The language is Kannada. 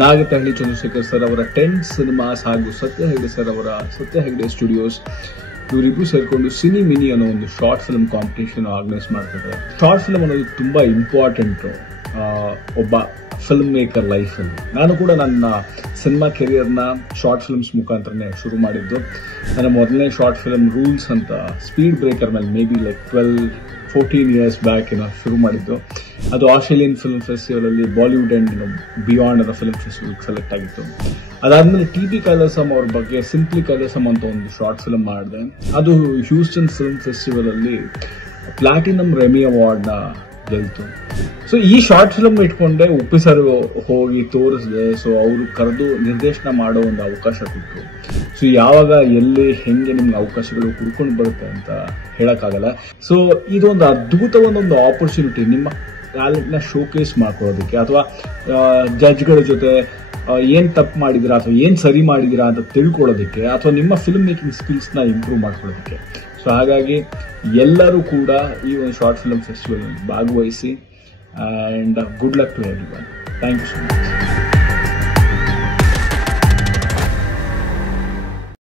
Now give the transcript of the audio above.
ನಾಗತಹಳ್ಳಿ ಚಂದ್ರಶೇಖರ್ ಸರ್ ಅವರ 10 ಸಿನಿಮಾಸ್ ಹಾಗೂ ಸತ್ಯ ಹೆಗ್ಡೆ ಸರ್ ಅವರ ಸತ್ಯ ಹೆಗ್ಡೆ ಸ್ಟುಡಿಯೋಸ್ ಇವರಿಬ್ರು ಸೇರ್ಕೊಂಡು ಸಿನಿ ಮಿನಿ ಅನ್ನೋ ಒಂದು ಶಾರ್ಟ್ ಫಿಲ್ಮ್ ಕಾಂಪಿಟೇಷನ್ ಆರ್ಗನೈಸ್ ಮಾಡ್ತಿದ್ದಾರೆ. ಶಾರ್ಟ್ ಫಿಲ್ಮ್ ಅನ್ನೋದು ತುಂಬಾ ಇಂಪಾರ್ಟೆಂಟ್ ಒಬ್ಬ ಫಿಲ್ಮ್ ಮೇಕರ್ ಲೈಫಲ್ಲಿ. ನಾನು ಕೂಡ ನನ್ನ ಸಿನಿಮಾ ಕೆರಿಯರ್ನ ಶಾರ್ಟ್ ಫಿಲ್ಮ್ಸ್ ಮುಖಾಂತರನೇ ಶುರು ಮಾಡಿದ್ದು. ನನ್ನ ಮೊದಲನೇ ಶಾರ್ಟ್ ಫಿಲ್ಮ್ ರೂಲ್ಸ್ ಅಂತ ಸ್ಪೀಡ್ ಬ್ರೇಕರ್ ಮೇಲೆ may be like 12-14 years back ಶುರು ಮಾಡಿದ್ದು. ಅದು ಆಸ್ಟ್ರೇಲಿಯನ್ ಫಿಲ್ಮ್ ಫೆಸ್ಟಿವಲ್ ಅಲ್ಲಿ ಬಾಲಿವುಡ್ ಅಂಡ್ ಬಿಯಾಂಡ್ ಅನ್ನೋ ಫಿಲ್ಮ್ ಫೆಸ್ಟಿವಲ್ ಸೆಲೆಕ್ಟ್ ಆಗಿತ್ತು. ಅದಾದ್ಮೇಲೆ ಟಿ.ಪಿ. ಕೈಲಾಸಂ ಅವ್ರ ಬಗ್ಗೆ ಸಿಂಪ್ಲಿ ಕೈಲಾಸಂ ಅಂತ ಒಂದು ಶಾರ್ಟ್ ಫಿಲ್ಮ್ ಮಾಡಿದೆ. ಅದು ಹ್ಯೂಸ್ಟನ್ ಫಿಲ್ಮ್ ಫೆಸ್ಟಿವಲ್ ಅಲ್ಲಿ ಪ್ಲಾಟಿನಂ ರೆಮಿ ಅವಾರ್ಡ್ ನ ಗೆಲ್ತು. ಸೊ ಈ ಶಾರ್ಟ್ ಫಿಲ್ಮ್ ಇಟ್ಕೊಂಡೆ ಉಪ್ಪಿ ಸರ್ ಹೋಗಿ ತೋರಿಸಿದೆ. ಸೊ ಅವರು ಕರೆದು ನಿರ್ದೇಶನ ಮಾಡೋ ಒಂದು ಅವಕಾಶ ಕೊಟ್ಟರು. ಸೊ ಯಾವಾಗ ಎಲ್ಲಿ ಹೆಂಗೆ ನಿಮ್ಗೆ ಅವಕಾಶಗಳು ಹುಡ್ಕೊಂಡು ಬರುತ್ತೆ ಅಂತ ಹೇಳಕ್ಕಾಗಲ್ಲ. ಸೊ ಇದೊಂದು ಅದ್ಭುತವಾದ ಒಂದು ಆಪರ್ಚುನಿಟಿ ನಿಮ್ಮ ಟ್ಯಾಲೆಂಟ್ ನ ಶೋಕೇಸ್ ಮಾಡ್ಕೊಳ್ಳೋದಕ್ಕೆ, ಅಥವಾ ಜಡ್ಜ್ಗಳ ಜೊತೆ ಏನ್ ತಪ್ಪು ಮಾಡಿದಿರಾ ಅಥವಾ ಏನ್ ಸರಿ ಮಾಡಿದಿರಾ ಅಂತ ತಿಳ್ಕೊಳ್ಳೋದಕ್ಕೆ, ಅಥವಾ ನಿಮ್ಮ ಫಿಲ್ಮ್ ಮೇಕಿಂಗ್ ಸ್ಕಿಲ್ಸ್ ನ ಇಂಪ್ರೂವ್ ಮಾಡ್ಕೊಳ್ಳೋದಕ್ಕೆ. ಸೊ ಹಾಗಾಗಿ ಎಲ್ಲರೂ ಕೂಡ ಈ ಒಂದು ಶಾರ್ಟ್ ಫಿಲ್ಮ್ ಫೆಸ್ಟಿವಲ್ ಭಾಗವಹಿಸಿ. And good luck to everyone. Thank you so much.